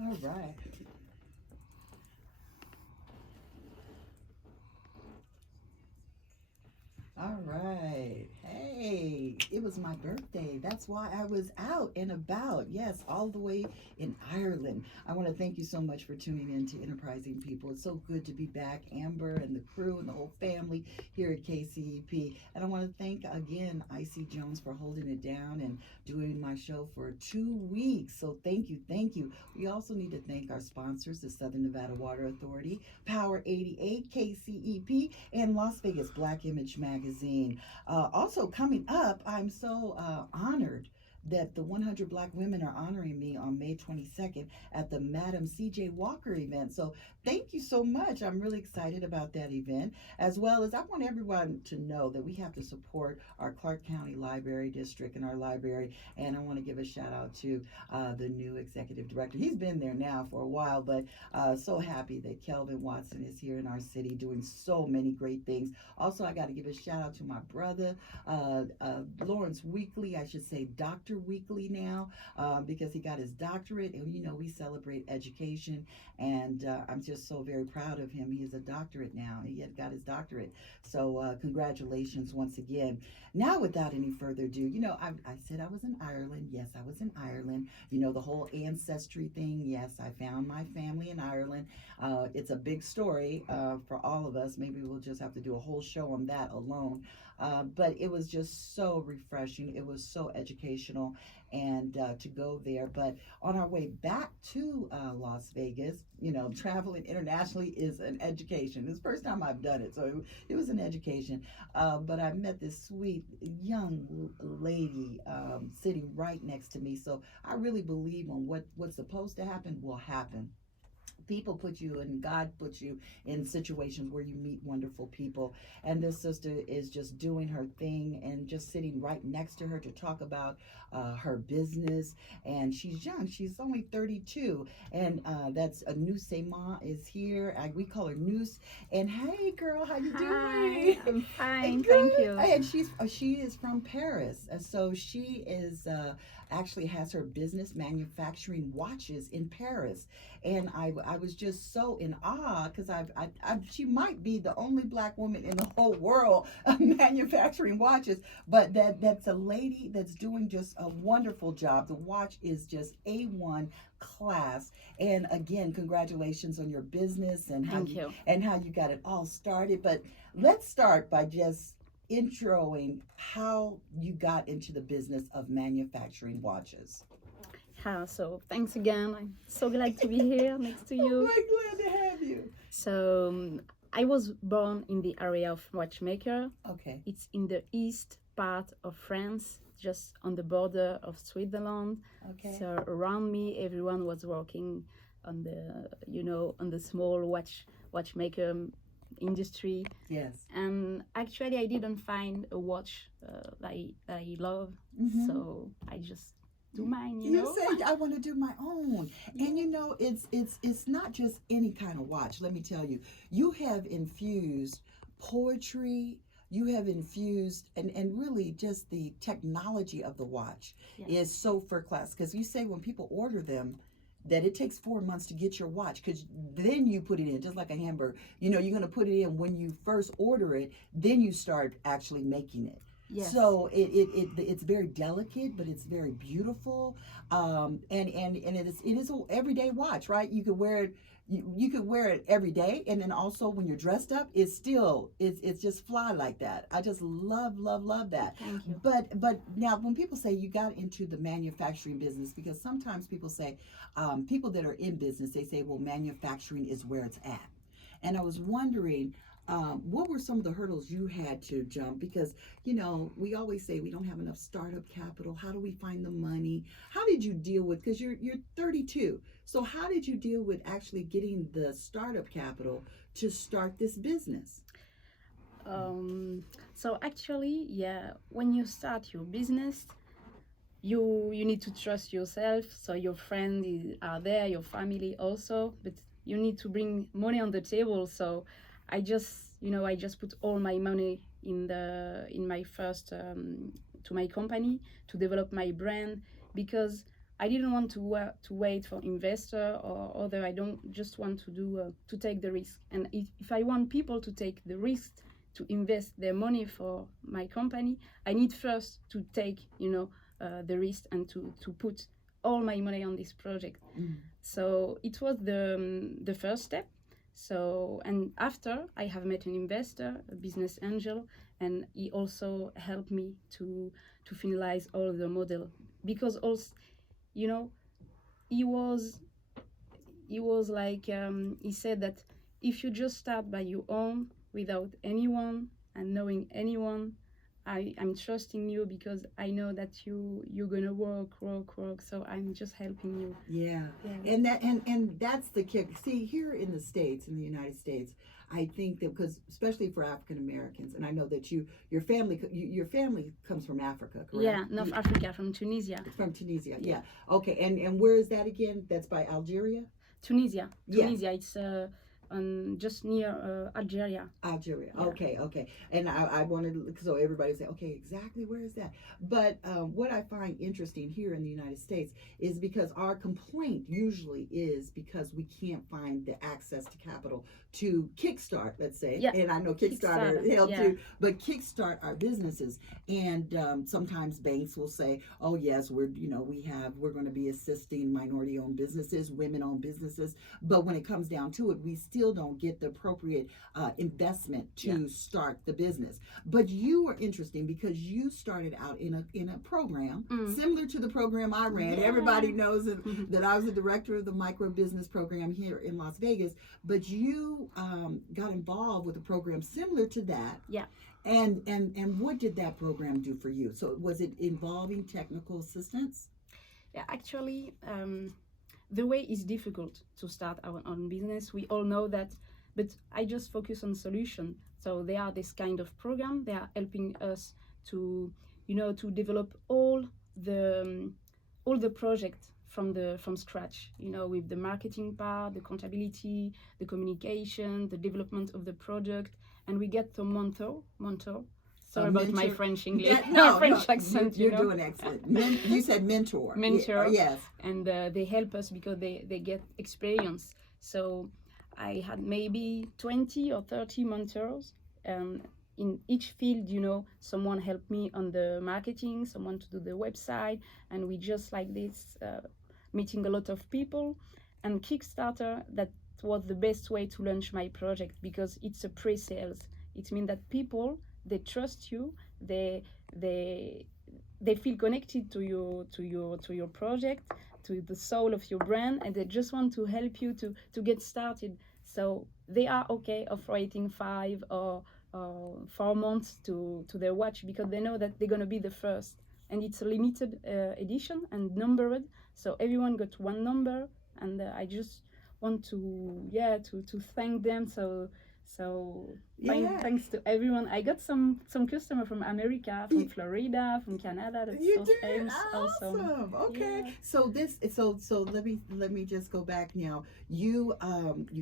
All right. All right. Hey, it was my birthday. That's why I was out and about. Yes, all the way in Ireland. I want to thank you so much for tuning in to Enterprising People. It's so good to be back, Amber and the crew and the whole family here at KCEP. And I want to thank again Icy Jones for holding it down and doing my show for 2 weeks. So thank you, thank you. We also need to thank our sponsors, the Southern Nevada Water Authority, Power 88, KCEP, and Las Vegas Black Image Magazine. Also, coming up, I'm so honored that the 100 Black women are honoring me on May 22nd at the Madam CJ Walker event. So, thank you so much. I'm really excited about that event, as well as I want everyone to know that we have to support our Clark County Library District and our library. And I want to give a shout out to the new executive director. He's been there now for a while, but so happy that Kelvin Watson is here in our city doing so many great things. Also, I got to give a shout out to my brother, Lawrence Weekly. I should say Dr. Weekly now, because he got his doctorate. And, you know, we celebrate education. And I'm just so very proud of him. He has a doctorate now. He had got his doctorate. So, congratulations once again. Now, without any further ado, you know, I said I was in Ireland. Yes, I was in Ireland. You know, the whole ancestry thing. Yes, I found my family in Ireland. It's a big story for all of us. Maybe we'll just have to do a whole show on that alone. But it was just so refreshing. It was so educational, and to go there. But on our way back to Las Vegas, you know, traveling internationally is an education. It's the first time I've done it, so it was an education. But I met this sweet young lady sitting right next to me. So I really believe on what's supposed to happen will happen. People put you and God puts you in situations where you meet wonderful people. And this sister is just doing her thing and just sitting right next to her to talk about her business. And she's young, she's only 32. And that's a Noose Ma is here. We call her Noose. And hey, girl, how you Hi, doing? I'm fine, Good. thank you. And she is from Paris. So she is actually has her business manufacturing watches in Paris. And I was just so in awe because she might be the only Black woman in the whole world manufacturing watches, but that's a lady that's doing just a wonderful job. The watch is just A1 class. And again, congratulations on your business and Thank you. how you got it all started. But let's start by just introing how you got into the business of manufacturing watches. So thanks again. I'm so glad to be here next to Oh you. my, glad to have you. So I was born in the area of watchmaker. Okay. It's in the east part of France, just on the border of Switzerland. Okay. So around me, everyone was working on the, on the small watchmaker industry. Yes. And actually, I didn't find a watch that I love, so I just do mine. You say I want to do my own, and you know it's not just any kind of watch. Let me tell you, you have infused poetry. You have infused and really just the technology of the watch is so first class. Because you say when people order them, that it takes 4 months to get your watch, because then you put it in just like a hamburger. You know, you're going to put it in when you first order it, then you start actually making it. Yes. So it's very delicate, but it's very beautiful, and it is an everyday watch, right? You could wear it. You could wear it every day, and then also when you're dressed up, it's just fly like that. I just love that. Thank you. But now when people say you got into the manufacturing business, because sometimes people say, people that are in business, they say, well, manufacturing is where it's at, and I was wondering. What were some of the hurdles you had to jump? Because, you know, we always say we don't have enough startup capital. How do we find the money? How did you deal with, because you're 32. So how did you deal with actually getting the startup capital to start this business? So actually, when you start your business, you need to trust yourself. So your friends are there, your family also, but you need to bring money on the table. So I just put all my money in my first to my company to develop my brand, because I didn't want to wait for investor or other. I don't just want to do to take the risk. And if I want people to take the risk to invest their money for my company, I need first to take, the risk and to put all my money on this project. So it was the first step. So, and after I have met an investor, a business angel, and he also helped me to finalize all the model, because also, he was like, he said that if you just start by your own without anyone and knowing anyone, I'm trusting you because I know that you're gonna work. So I'm just helping you. Yeah. And that's the kick. See, here in the States, in the United States, I think that because especially for African Americans, and I know that your family comes from Africa, correct? Yeah, North Africa, from Tunisia. From Tunisia, yeah. Okay, and where is that again? That's by Algeria? Tunisia. Yeah. It's just near Algeria. Algeria. Yeah. Okay. And I wanted, so everybody say, okay, exactly where is that? But what I find interesting here in the United States is because our complaint usually is because we can't find the access to capital to kickstart, let's say. Yeah. And I know Kickstarter helped yeah. too, but kickstart our businesses. And sometimes banks will say, oh yes, we're going to be assisting minority-owned businesses, women-owned businesses. But when it comes down to it, we still don't get the appropriate investment to start the business. But you are interesting because you started out in a program similar to the program I ran. Yeah. Everybody knows that I was the director of the micro business program here in Las Vegas, but you got involved with a program similar to that. Yeah. And what did that program do for you? So was it involving technical assistance? Yeah, actually, the way is difficult to start our own business. We all know that, but I just focus on solution. So they are this kind of program. They are helping us to develop all the project from scratch. With the marketing part, the accountability, the communication, the development of the product, and we get to mentor. Sorry about my French English. French accent. You're doing excellent. You said mentor. Mentor. Yes. And they help us because they get experience. So I had maybe 20 or 30 mentors. In each field, someone helped me on the marketing, someone to do the website, and we just like this, meeting a lot of people. And Kickstarter, that was the best way to launch my project because it's a pre-sales. It means that people, they trust you, they feel connected to your project, to the soul of your brand, and they just want to help you to get started. So they are okay of waiting 5 or 4 months to their watch because they know that they're gonna be the first. And it's a limited edition and numbered, so everyone got one number. And I just want to thank them. Thanks to everyone. I got some customer from America, from Florida, from Canada. That's you so did famous. awesome. Also. Okay. Yeah. So let me just go back now. You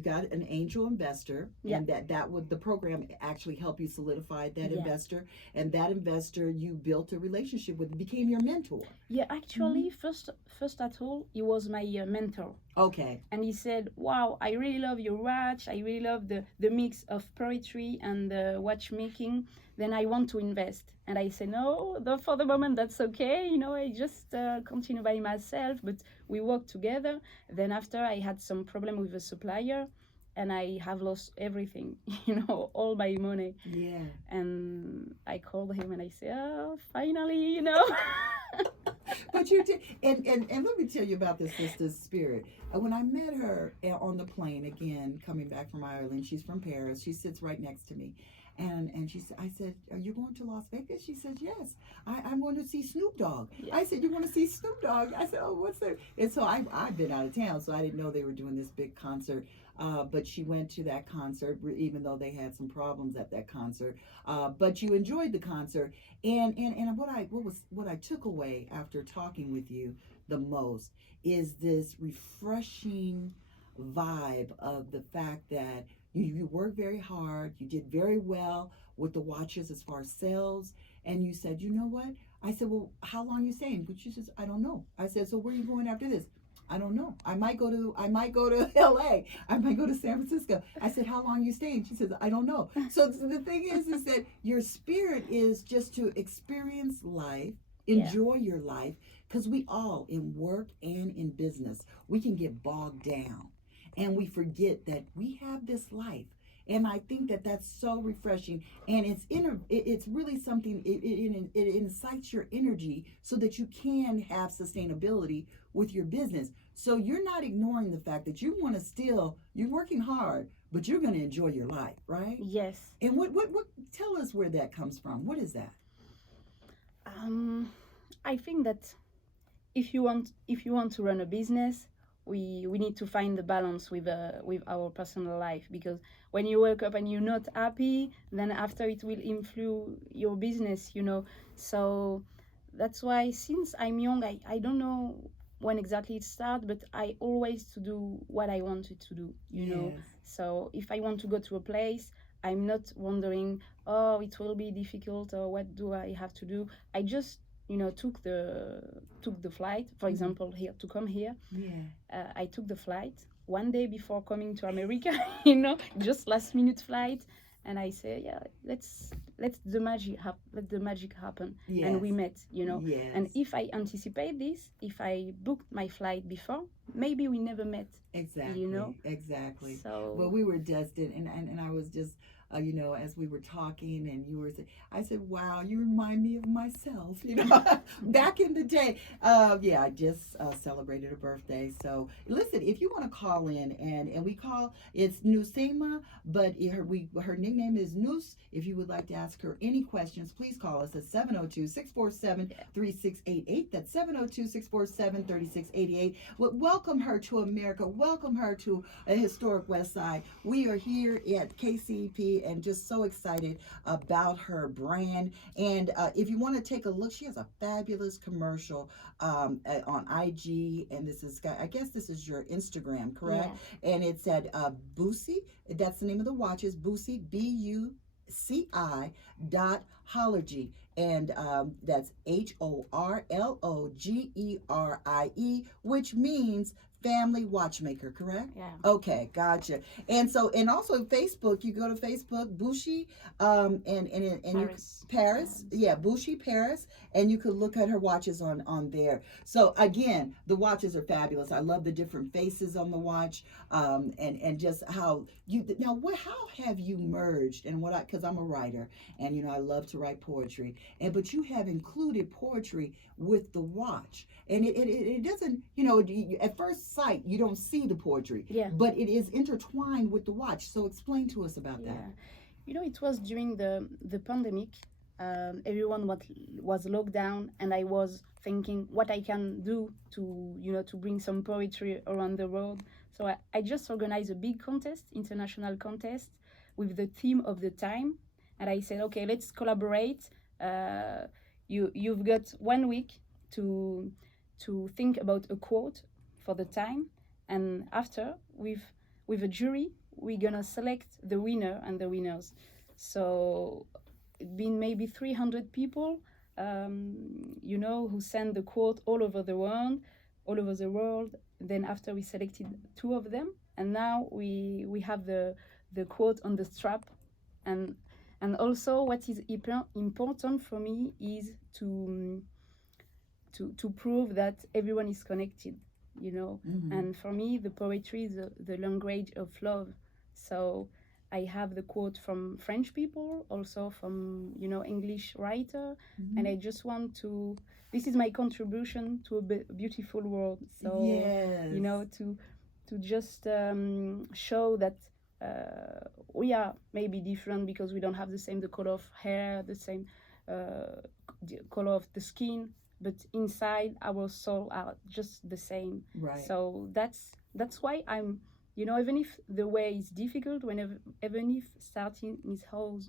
got an angel investor, and that would the program actually help you solidify that investor, and that investor you built a relationship with, became your mentor. Yeah, actually, first at all, he was my mentor. Okay. And he said, wow, I really love your watch. I really love the mix of poetry and watchmaking. Then I want to invest. And I said, no, for the moment, that's okay. I just continue by myself, but we work together. Then after I had some problem with a supplier and I have lost everything, all my money. Yeah. And I called him and I said, oh, finally, But you did, and let me tell you about this sister's spirit. When I met her on the plane again, coming back from Ireland, she's from Paris. She sits right next to me, and she said, I said, "Are you going to Las Vegas?" She said, "Yes, I'm going to see Snoop Dogg." Yeah. I said, "You want to see Snoop Dogg?" I said, "Oh, what's that?" And so I've been out of town, so I didn't know they were doing this big concert. But she went to that concert, even though they had some problems at that concert. But you enjoyed the concert, and what I took away after talking with you the most is this refreshing vibe of the fact that you worked very hard, you did very well with the watches as far as sales, and you said, you know what? I said, well, how long you staying? But she says, I don't know. I said, so where are you going after this? I don't know. I might go to LA. I might go to San Francisco. I said, how long you staying? She says, I don't know. So the thing is that your spirit is just to experience life, Yeah. enjoy your life, because we all in work and in business, we can get bogged down and we forget that we have this life. And I think that that's so refreshing, and it's really something. It incites your energy so that you can have sustainability with your business. So you're not ignoring the fact that you want to still, you're working hard, but you're going to enjoy your life, right? Yes. And what tell us where that comes from. What is that? I think that if you want to run a business, we need to find the balance with our personal life, because when you wake up and you're not happy, then after it will influence your business, so that's why since I'm young, I don't know when exactly it started, but I always to do what I wanted to do. Yes. So if I want to go to a place, I'm not wondering, oh, it will be difficult, or what do I have to do. I just took the flight, for example, here to come here. Yeah. I took the flight one day before coming to America, just last minute flight, and I said, yeah, let the magic happen. Yes. And we met. Yes. And if I anticipate this, if I booked my flight before, maybe we never met. Exactly. Exactly. So Well, we were destined, and I was just, as we were talking, and you were saying, I said, wow, you remind me of myself, back in the day. Yeah, I just celebrated a birthday. So listen, if you want to call in, and we call, it's Nusema, but her nickname is Nus. If you would like to ask her any questions, please call us at 702-647-3688. That's 702-647-3688. Welcome her to America. Welcome her to a historic West Side. We are here at KCP and just so excited about her brand. And if you want to take a look, she has a fabulous commercial on IG, and I guess this is your Instagram, correct? Yeah. And it's at BUCI. That's the name of the watch. Is BUCI, BUCI.Hology. And that's HORLOGERIE, which means family watchmaker, correct? Yeah. Okay, gotcha. And also Facebook, you go to Facebook, BUCI, and Paris. Paris, yeah, BUCI Paris, and you could look at her watches on there. So again, the watches are fabulous. I love the different faces on the watch, and just how how have you merged, and because I'm a writer, and I love to write poetry, but you have included poetry with the watch, and it doesn't, at first sight you don't see the poetry, Yeah. but it is intertwined with the watch. So explain to us about that. It was during the pandemic. Everyone was locked down, and I was thinking what I can do to bring some poetry around the world. So I just organized a big contest, international contest, with the theme of the time, and I said, okay, let's collaborate. You've got 1 week to think about a quote for the time, and after with a jury, we're gonna select the winner and the winners. So it's been maybe 300 people, who send the quote all over the world. Then after we selected 2 of them, and now we have the quote on the strap, and also what is important for me is to prove that everyone is connected, Mm-hmm. and for me the poetry is the language of love. So I have the quote from French people, also from English writer, Mm-hmm. and I just want to. This is my contribution to a beautiful world. So Yes. to just show that we are maybe different because we don't have the color of hair, the same the color of the skin, but inside our soul are just the same. Right. So that's why I'm, even if the way is difficult, even if starting his own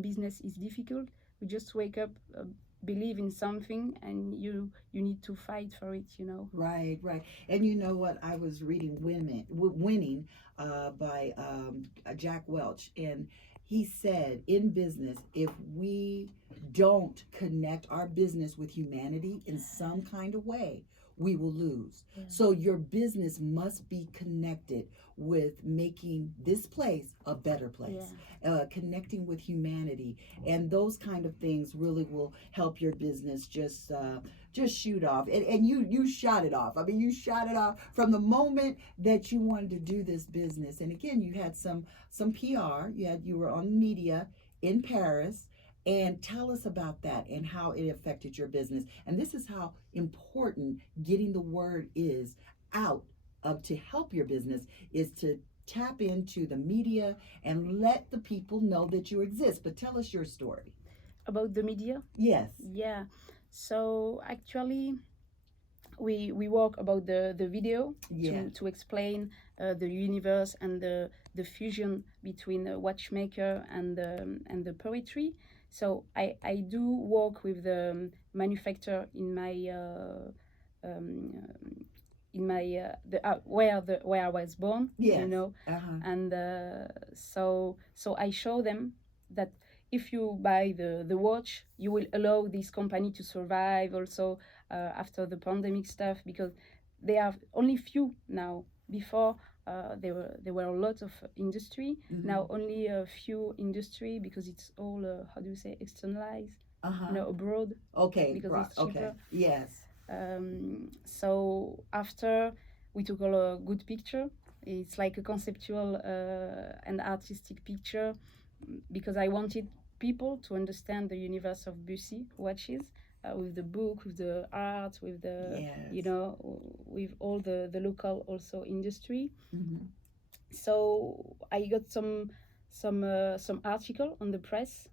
business is difficult, we just wake up, believe in something, and you need to fight for it. Right. And you know what? I was reading Winning by Jack Welch, and he said in business, if we don't connect our business with humanity in some kind of way, we will lose. Yeah. So your business must be connected with making this place a better place, connecting with humanity, and those kind of things really will help your business just shoot off. And you shot it off. I mean, you shot it off from the moment that you wanted to do this business. And again, you had some PR. You were on media in Paris. And tell us about that and how it affected your business. And this is how important getting the word is out of to help your business is to tap into the media and let the people know that you exist. But tell us your story. About the media? Yes. Yeah. So actually, we work about the video to explain the universe and the fusion between the watchmaker and the poetry. So I do work with the manufacturer in my where I was born. Yes. You know, and so I show them that if you buy the watch, you will allow this company to survive also after the pandemic stuff, because there are only few now. Before there were a lot of industry. Now only a few industry, because it's all how do you say, externalized, abroad. Okay. Because it's cheaper. Okay. Yes. So after we took a good picture, it's like a conceptual and artistic picture, because I wanted people to understand the universe of BUCI watches, with the book, with the art, with the with all the local also industry. So I got some article on the press,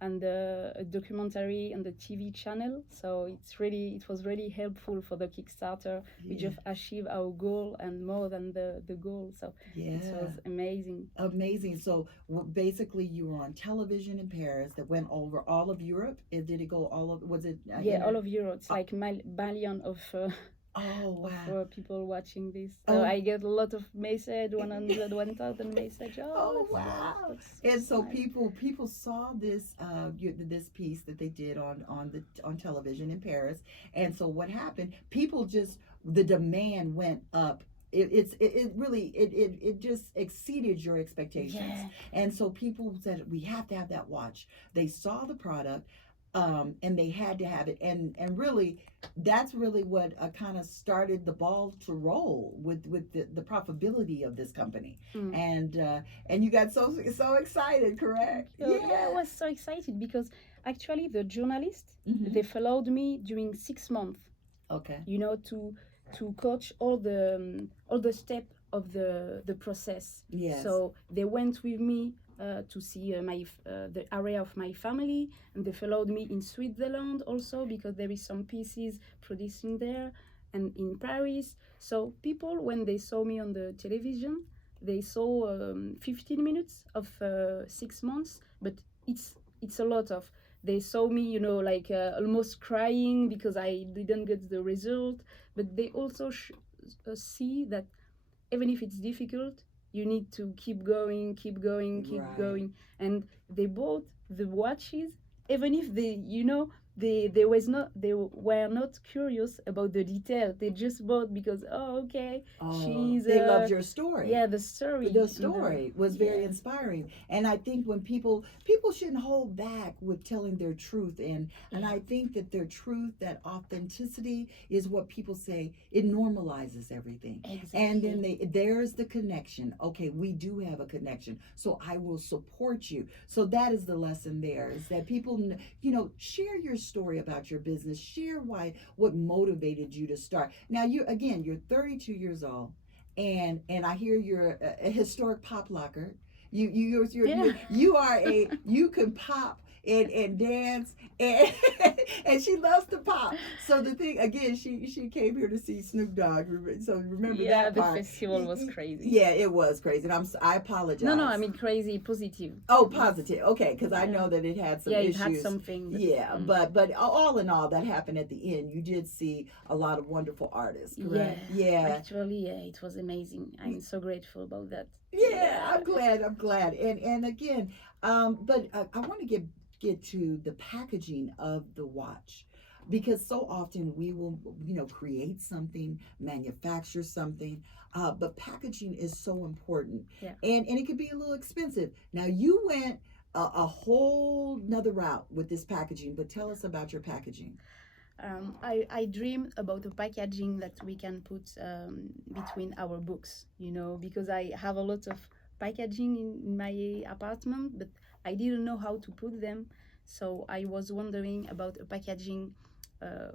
and a documentary on the TV channel. So it was really helpful for the Kickstarter. We just achieved our goal and more than the goal. So it was amazing. Amazing. So basically, you were on television in Paris that went over all of Europe. Did it go all of? Was it? All of Europe. It's like million of. Oh wow! For people watching this, so I get a lot of message, 1,000 message. Oh wow! And so nice. people saw this this piece that they did on television in Paris, and so what happened? People the demand went up. It really just exceeded your expectations, and so people said we have to have that watch. They saw the product. And they had to have it, and really that's really what kind of started the ball to roll with the profitability of this company. And you got so excited, correct? I was so excited because actually the journalists they followed me during 6 months. Okay. To coach all the step of the process. Yes. So they went with me to see the area of my family, and they followed me in Switzerland also, because there is some pieces producing there, and in Paris. So people, when they saw me on the television, they saw 15 minutes of 6 months, but it's a lot of. They saw me, almost crying because I didn't get the result, but they also see that even if it's difficult, you need to keep going, and they bought the watches, even if they were not curious about the detail. They just bought because they loved your story. Yeah, the story was very inspiring, and I think when people shouldn't hold back with telling their truth, and I think that their truth, that authenticity is what people say, it normalizes everything. Exactly. And then there's the connection. Okay, we do have a connection, so I will support you. So that is the lesson there, is that people share your story about your business, share what motivated you to start. Now you're 32 years old, and I hear you're a historic pop locker. You can pop and dance, and and she loves to pop. So the thing again, she came here to see Snoop Dogg. So remember that part. The festival was crazy. Yeah, it was crazy, and I apologize. No, I mean crazy, positive. Oh, positive. Okay, because I know that it had some issues. Yeah, it had something. But all in all, that happened at the end. You did see a lot of wonderful artists, correct? Yeah. Actually, it was amazing. I'm so grateful about that. Yeah, I'm glad. I'm glad. And again, but I want to get to the packaging of the watch because so often we will, create something, manufacture something, but packaging is so important, Yeah. and it could be a little expensive. Now you went a whole nother route with this packaging, but tell us about your packaging. I dream about a packaging that we can put between our books, because I have a lot of packaging in my apartment, but I didn't know how to put them. So I was wondering about a packaging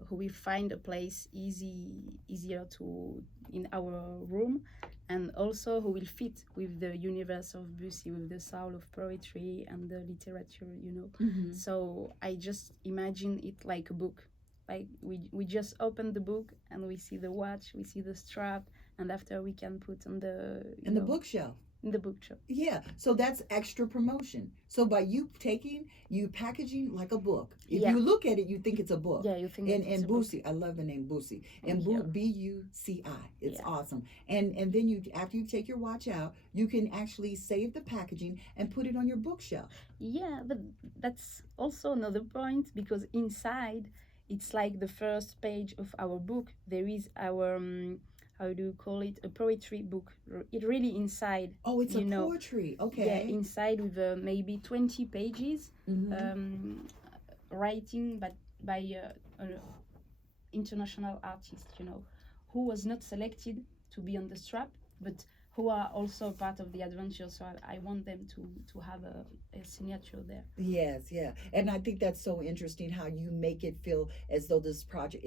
who will find a place easier to in our room, and also who will fit with the universe of BUCI, with the soul of poetry and the literature. Mm-hmm. So I just imagine it like a book, like we just open the book and we see the watch, we see the strap, and after we can put on the And the bookshelf. in the bookshop. Yeah, so that's extra promotion. So by you packaging like a book. If Yeah. you look at it, you think it's a book. Yeah, you think And it's and a book. BUCI, I love the name BUCI. And Thank you. BUCI, it's Yeah. awesome. And then you after you take your watch out, you can actually save the packaging and put it on your bookshelf. Yeah, but that's also another point, because inside it's like the first page of our book. There is our how do you call it, a poetry book. It really inside. Oh, it's a you know poetry. Yeah, Okay. inside with maybe 20 pages, Mm-hmm. writing, but by an international artist, who was not selected to be on the strap, but who are also part of the adventure. So I want them to have a signature there. Yes, yeah. And I think that's so interesting how you make it feel as though this project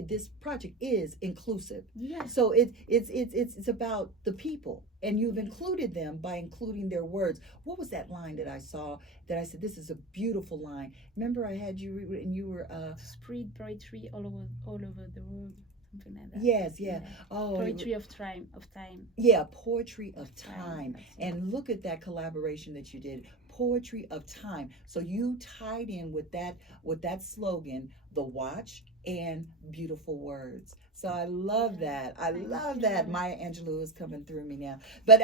is inclusive. Yes. So it's about the people, and you've included them by including their words. What was that line that I saw that I said this is a beautiful line? Remember I had you and you were Spread poetry all over the world, something like that. yes, yeah. Oh, Poetry of time. yeah, poetry of Time, time. that's it. And look at that collaboration that you did. Poetry of time. So you tied in with that slogan, the watch and beautiful words. So I love that. I Thank love you. that. Maya Angelou is coming through me now. But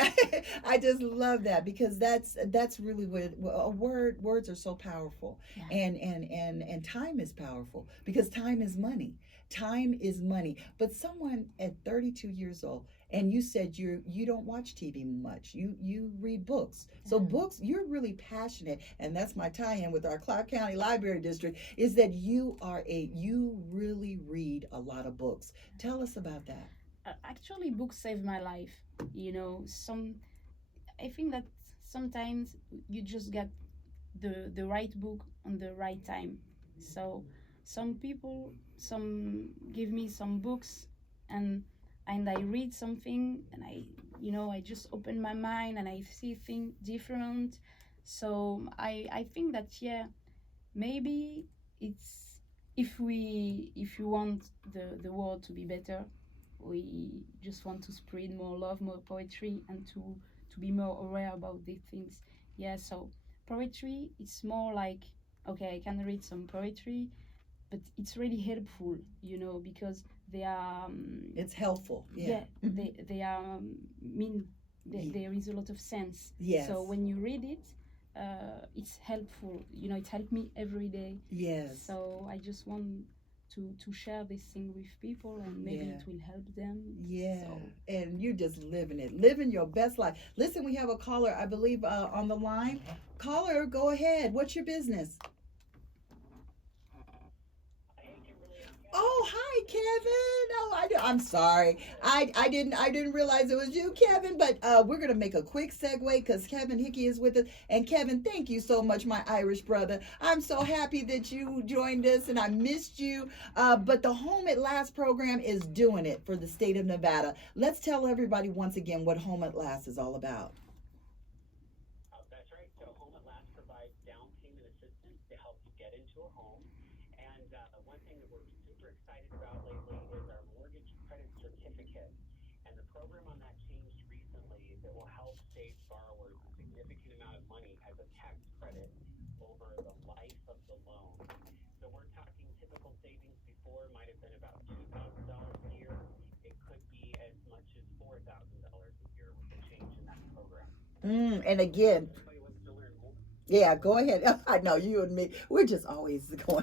I just love that because that's really words are so powerful. Yeah. And time is powerful because time is money. Time is money. But someone at 32 years old, and you said you don't watch TV much. You read books. So Yeah. books, you're really passionate, and that's my tie-in with our Clark County Library District, is that you really read a lot of books. Tell us about that. Actually, books saved my life. I think that sometimes you just get the right book on the right time. So some people some give me some books, and I read something, and I just open my mind and I see things different. So I think that, yeah, maybe it's, if you want the world to be better, we just want to spread more love, more poetry, and to be more aware about these things. Yeah, so poetry, it's more like, okay, I can read some poetry, but it's really helpful, because they are It's helpful. Yeah. yeah, they are mean, there is a lot of sense. Yes. So when you read it, it's helpful. It helped me every day. Yes. So I just want to share this thing with people, and maybe Yeah. it will help them. Yeah, So and you're just living it, living your best life. Listen, we have a caller, I believe, on the line. Caller, go ahead. What's your business? Oh, hi, Kevin. Oh, I'm sorry. I didn't realize it was you, Kevin. But we're gonna make a quick segue because Kevin Hickey is with us. And Kevin, thank you so much, my Irish brother. I'm so happy that you joined us, and I missed you. But the Home at Last program is doing it for the state of Nevada. Let's tell everybody once again what Home at Last is all about. That's right. So Home at Last provides down payment assistance to help you get into a home. And one thing that we're super excited about lately is our mortgage credit certificate. And the program on that changed recently that will help save borrowers a significant amount of money as a tax credit over the life of the loan. So we're talking typical savings before might have been about $2,000 a year. It could be as much as $4,000 a year with the change in that program. And again, Anybody wants to learn more? yeah, go ahead. I know you and me, we're just always going